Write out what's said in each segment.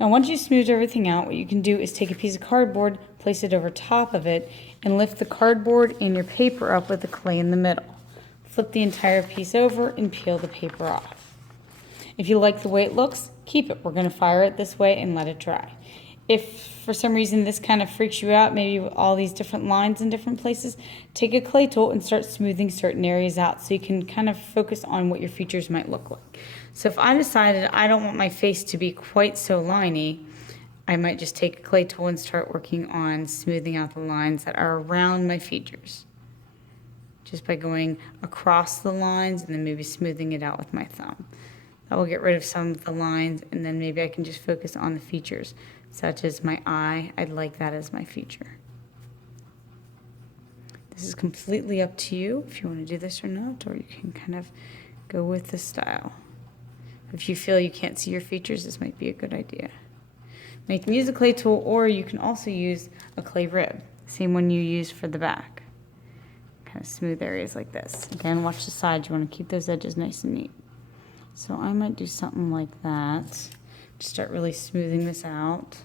Now once you smooth everything out, what you can do is take a piece of cardboard, place it over top of it, and lift the cardboard and your paper up with the clay in the middle. Flip the entire piece over and peel the paper off. If you like the way it looks, keep it. We're going to fire it this way and let it dry. If for some reason this kind of freaks you out, maybe with all these different lines in different places, take a clay tool and start smoothing certain areas out so you can kind of focus on what your features might look like. So if I decided I don't want my face to be quite so liney, I might just take a clay tool and start working on smoothing out the lines that are around my features. Just by going across the lines and then maybe smoothing it out with my thumb. That will get rid of some of the lines, and then maybe I can just focus on the features, such as my eye. I'd like that as my feature. This is completely up to you if you want to do this or not, or you can kind of go with the style. If you feel you can't see your features, this might be a good idea. Now you can use a clay tool, or you can also use a clay rib, same one you use for the back. Kind of smooth areas like this. Again, watch the sides. You want to keep those edges nice and neat. So I might do something like that. Just start really smoothing this out.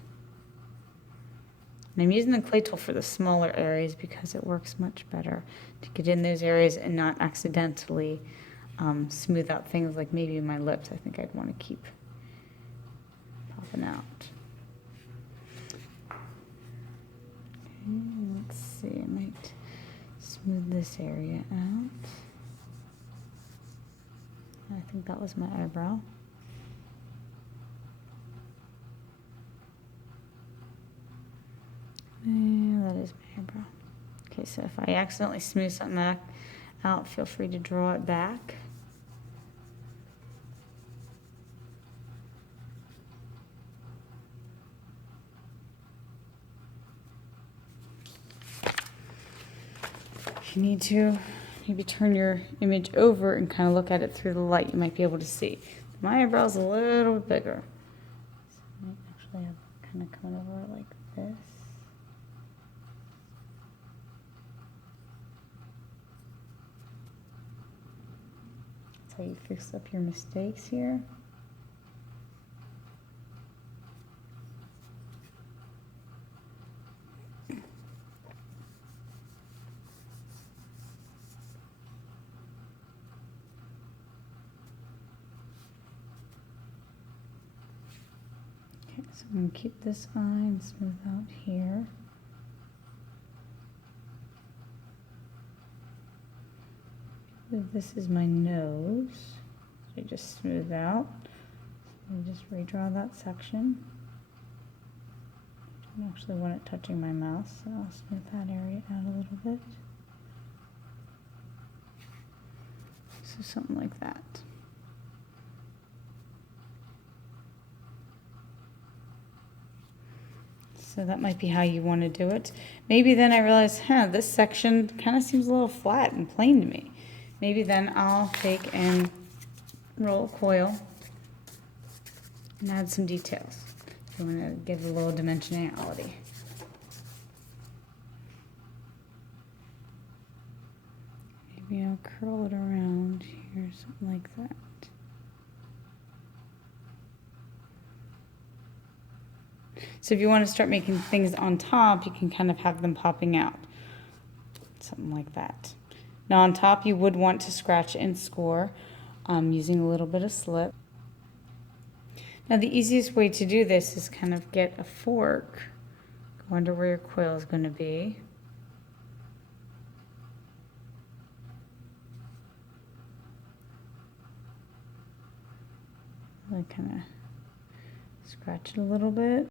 And I'm using the clay tool for the smaller areas because it works much better to get in those areas and not accidentally smooth out things like maybe my lips. I think I'd want to keep popping out. Okay, let's see. I might smooth this area out. I think that was my eyebrow. And that is my eyebrow. Okay, so if I accidentally smooth something out, feel free to draw it back. If you need to, maybe turn your image over and kind of look at it through the light. You might be able to see. My eyebrow's a little bit bigger. So I might actually have kind of come over like this. That's how you fix up your mistakes here. So I'm going to keep this eye and smooth out here. This is my nose. So I just smooth out. So I just redraw that section. I don't actually want it touching my mouth, so I'll smooth that area out a little bit. So something like that. So that might be how you want to do it. Maybe then I realize, this section kind of seems a little flat and plain to me. Maybe then I'll take and roll a coil and add some details. You want to give a little dimensionality. Maybe I'll curl it around here, something like that. So if you want to start making things on top, you can kind of have them popping out. Something like that. Now on top you would want to scratch and score using a little bit of slip. Now the easiest way to do this is kind of get a fork, go under where your coil is going to be. I kind of scratch it a little bit.